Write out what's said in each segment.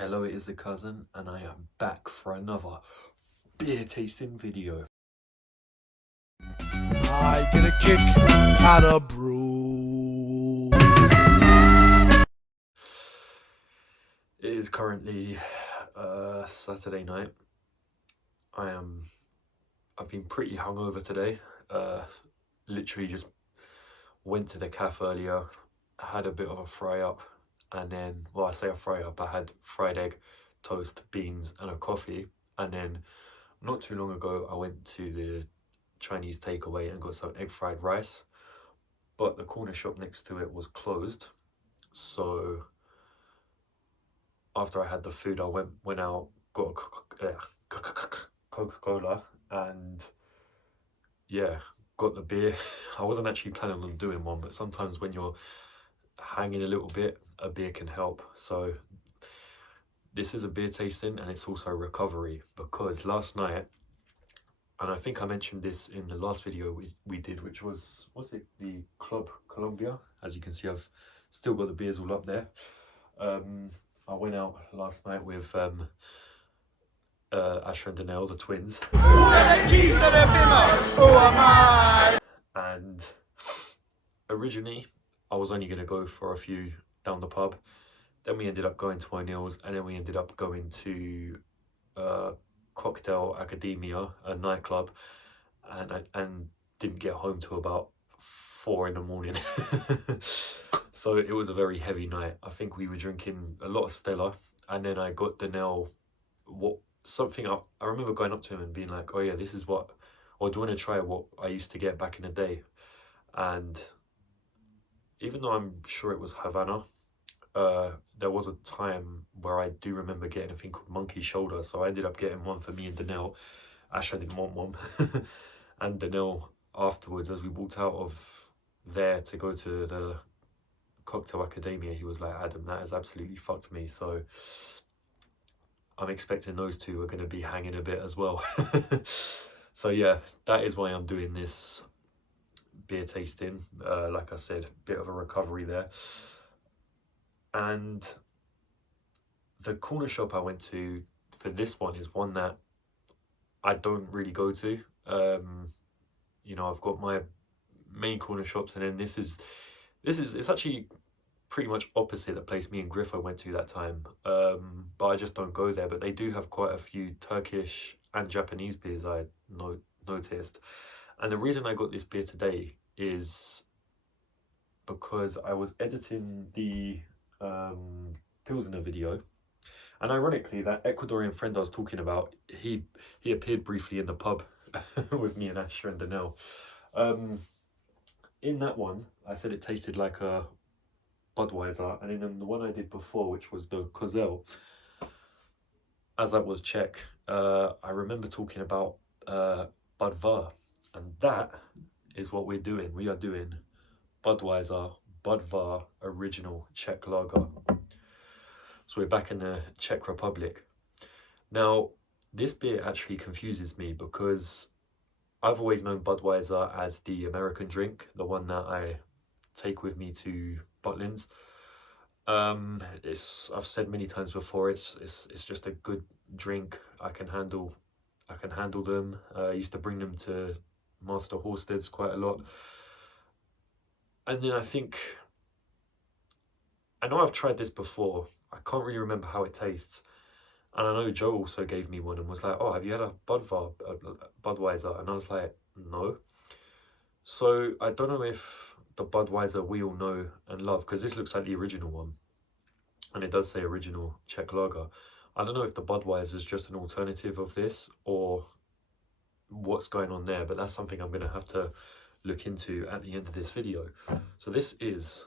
Hello, it is the cousin, and I am back for another beer tasting video. I get a kick out of brew. It is currently Saturday night. I've been pretty hungover today. Literally just went to the cafe earlier, had a bit of a fry up, and then, well, I say a fry up, I had fried egg, toast, beans, and a coffee. And then not too long ago, I went to the Chinese takeaway and got some egg fried rice, but the corner shop next to it was closed. So after I had the food, I went out, got a Coca-Cola, and yeah, got the beer. I wasn't actually planning on doing one, but sometimes when you're hanging a little bit, a beer can help. So this is a beer tasting, and it's also recovery, because last night, and I think I mentioned this in the last video we did, which was the Club Colombia. As you can see, I've still got the beers all up there. I went out last night with Asher and Danelle, the twins. And originally, I was only going to go for a few down the pub. Then we ended up going to O'Neill's, and then we ended up going to Cocktail Academia, a nightclub, and didn't get home till about 4 in the morning. So it was a very heavy night. I think we were drinking a lot of Stella, and then I got Danelle I remember going up to him and being like, oh yeah, this is what, or do you want to try what I used to get back in the day? And even though I'm sure it was Havana, there was a time where I do remember getting a thing called Monkey Shoulder, so I ended up getting one for me and Danelle. Asher didn't want one. And Danelle, afterwards, as we walked out of there to go to the Cocktail Academia, he was like, Adam, that has absolutely fucked me. So I'm expecting those two are going to be hanging a bit as well. So yeah, that is why I'm doing this beer tasting. Like I said, bit of a recovery there. And the corner shop I went to for this one is one that I don't really go to. You know, I've got my main corner shops, and then this is it's actually pretty much opposite the place me and Griffo went to that time. But I just don't go there. But they do have quite a few Turkish and Japanese beers, I noticed. And the reason I got this beer today is because I was editing the Pilsner video, and ironically, that Ecuadorian friend I was talking about, he appeared briefly in the pub with me and Asher and Danelle. In that one, I said it tasted like a Budweiser, and in the one I did before, which was the Kozel, as that was Czech, I remember talking about Budvar, and that is what we're doing. We are doing Budweiser Budvar original Czech lager. So we're back in the Czech Republic. Now, this beer actually confuses me, because I've always known Budweiser as the American drink, the one that I take with me to Butlins. I've said many times before, it's just a good drink. I can handle them. I used to bring them to Master Horsted's quite a lot. And then I know I've tried this before. I can't really remember how it tastes. And I know Joe also gave me one and was like, oh, have you had a Budweiser? And I was like, no. So I don't know if the Budweiser we all know and love, because this looks like the original one, and it does say original Czech lager. I don't know if the Budweiser is just an alternative of this or what's going on there, but that's something I'm going to have to look into at the end of this video. So this is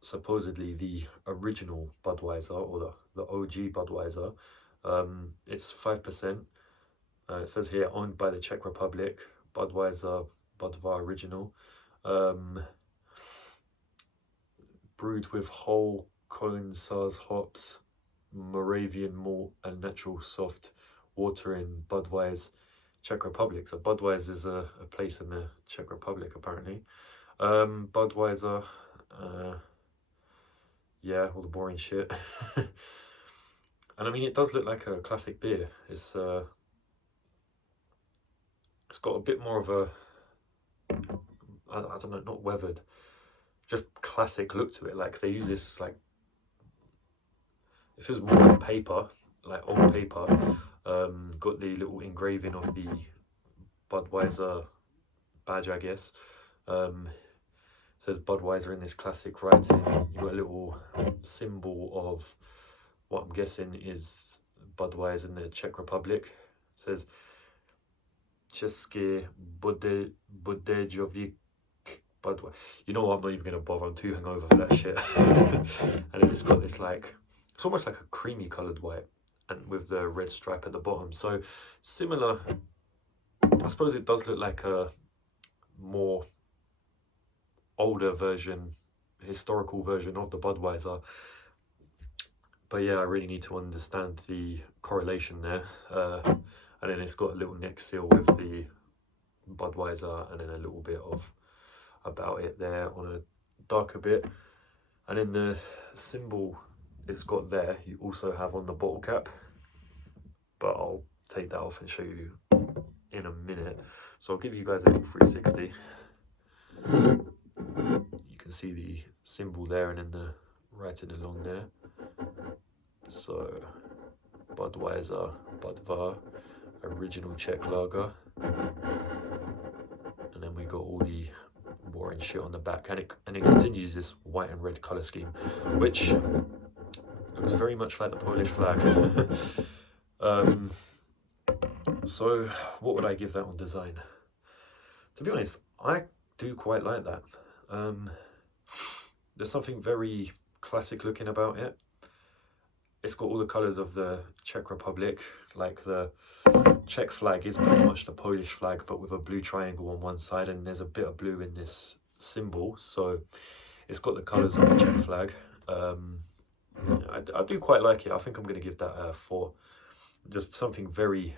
supposedly the original Budweiser, or the OG Budweiser. It's 5%. It says here, owned by the Czech Republic, Budweiser Budvar original. Brewed with whole cone Saaz hops, Moravian malt, and natural soft water in Budweiser, Czech Republic. So Budweiser is a place in the Czech Republic, apparently. Budweiser, yeah, all the boring shit. And I mean, it does look like a classic beer. It's got a bit more of a, I don't know, not weathered, just classic look to it. Like they use this, like, it feels more like paper, like old paper. Got the little engraving of the Budweiser badge, I guess. Says Budweiser in this classic writing. You got a little symbol of what I'm guessing is Budweiser in the Czech Republic. It says České Budejovic Budweiser. You know what, I'm not even going to bother, I'm too hungover for that shit. And then it's got this, like, it's almost like a creamy coloured white, and with the red stripe at the bottom. So similar, I suppose it does look like a more older version, historical version of the Budweiser. But yeah, I really need to understand the correlation there. And then it's got a little neck seal with the Budweiser, and then a little bit of about it there on a darker bit. And then the symbol it's got there, you also have on the bottle cap, but I'll take that off and show you in a minute. So I'll give you guys a little 360. You can see the symbol there and then the writing along there. So Budweiser, Budvar, original Czech lager. And then we got all the boring shit on the back, and it continues this white and red colour scheme, which looks very much like the Polish flag. So what would I give that on design? To be honest, I do quite like that. There's something very classic looking about it. It's got all the colours of the Czech Republic, like the Czech flag is pretty much the Polish flag, but with a blue triangle on one side, and there's a bit of blue in this symbol, so it's got the colours of the Czech flag. I do quite like it. I think I'm going to give that a 4. Just something very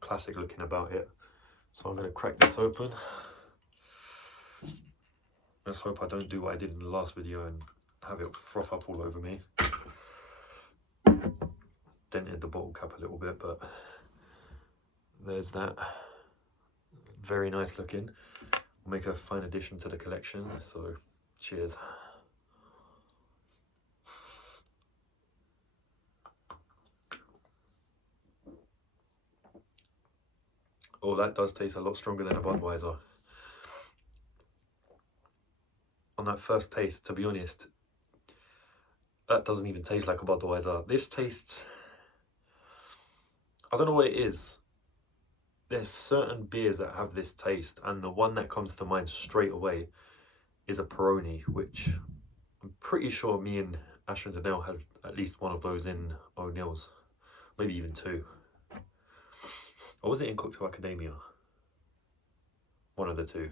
classic looking about it. So I'm going to crack this open. Let's hope I don't do what I did in the last video and have it froth up all over me. Dented the bottle cap a little bit, but there's that. Very nice looking. We'll make a fine addition to the collection, so cheers. Oh, that does taste a lot stronger than a Budweiser. On that first taste, to be honest, that doesn't even taste like a Budweiser. This tastes, I don't know what it is. There's certain beers that have this taste, and the one that comes to mind straight away is a Peroni, which I'm pretty sure me and Asher and Danelle had at least one of those in O'Neill's, maybe even 2. Or was it in Cocktail Academia? One of the 2.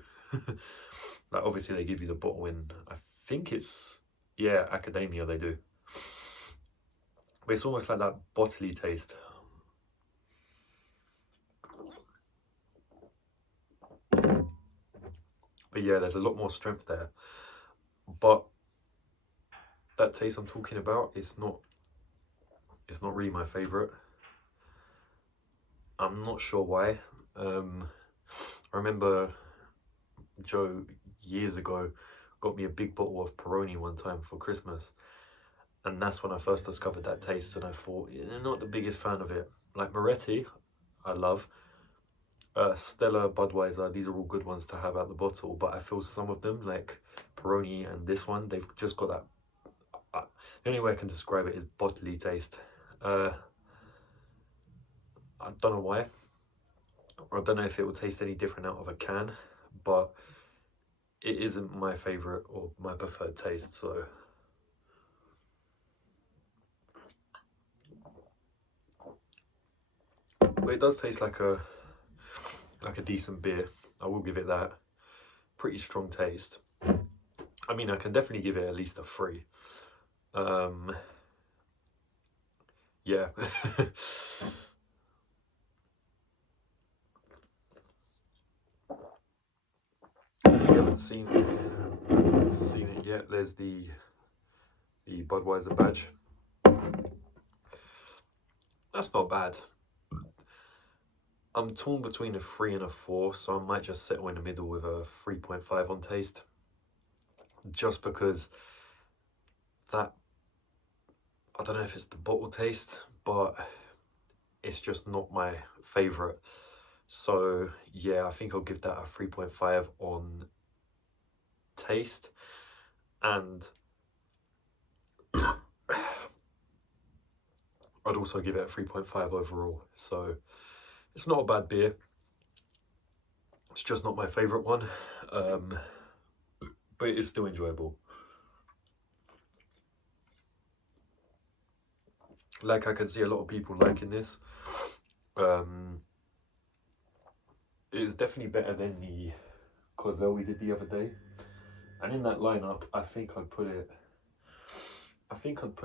Like, obviously they give you the bottle in, I think it's, yeah, Academia they do. But it's almost like that bottly taste. But yeah, there's a lot more strength there. But that taste I'm talking about, it's not really my favourite. I'm not sure why. I remember Joe years ago got me a big bottle of Peroni one time for Christmas, and that's when I first discovered that taste, and I thought, yeah, not the biggest fan of it. Like Moretti, I love. Stella, Budweiser, these are all good ones to have out the bottle, but I feel some of them, like Peroni and this one, they've just got that, the only way I can describe it is bottly taste. I don't know why. I don't know if it will taste any different out of a can, but it isn't my favourite or my preferred taste, so. But it does taste like a decent beer. I will give it that. Pretty strong taste. I mean, I can definitely give it at least a 3. Yeah. If you haven't seen it yet, there's the Budweiser badge. That's not bad. I'm torn between a 3 and a 4, so I might just settle in the middle with a 3.5 on taste. Just because that, I don't know if it's the bottle taste, but it's just not my favourite. So yeah, I think I'll give that a 3.5 on taste, and I'd also give it a 3.5 overall. So it's not a bad beer. It's just not my favourite one, but it is still enjoyable. Like, I can see a lot of people liking this. It is definitely better than the Cosel we did the other day. And in that lineup, I think I'd put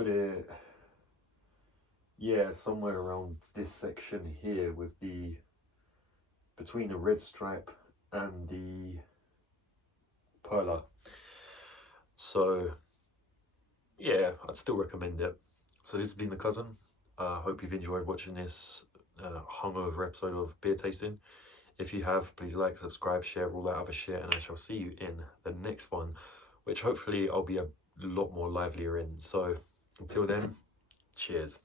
it, yeah, somewhere around this section here, with between the Red Stripe and the Perla. So yeah, I'd still recommend it. So this has been The Cousin. Hope you've enjoyed watching this hungover episode of beer tasting. If you have, please like, subscribe, share, all that other shit, and I shall see you in the next one, which hopefully I'll be a lot more livelier in. So until then, cheers.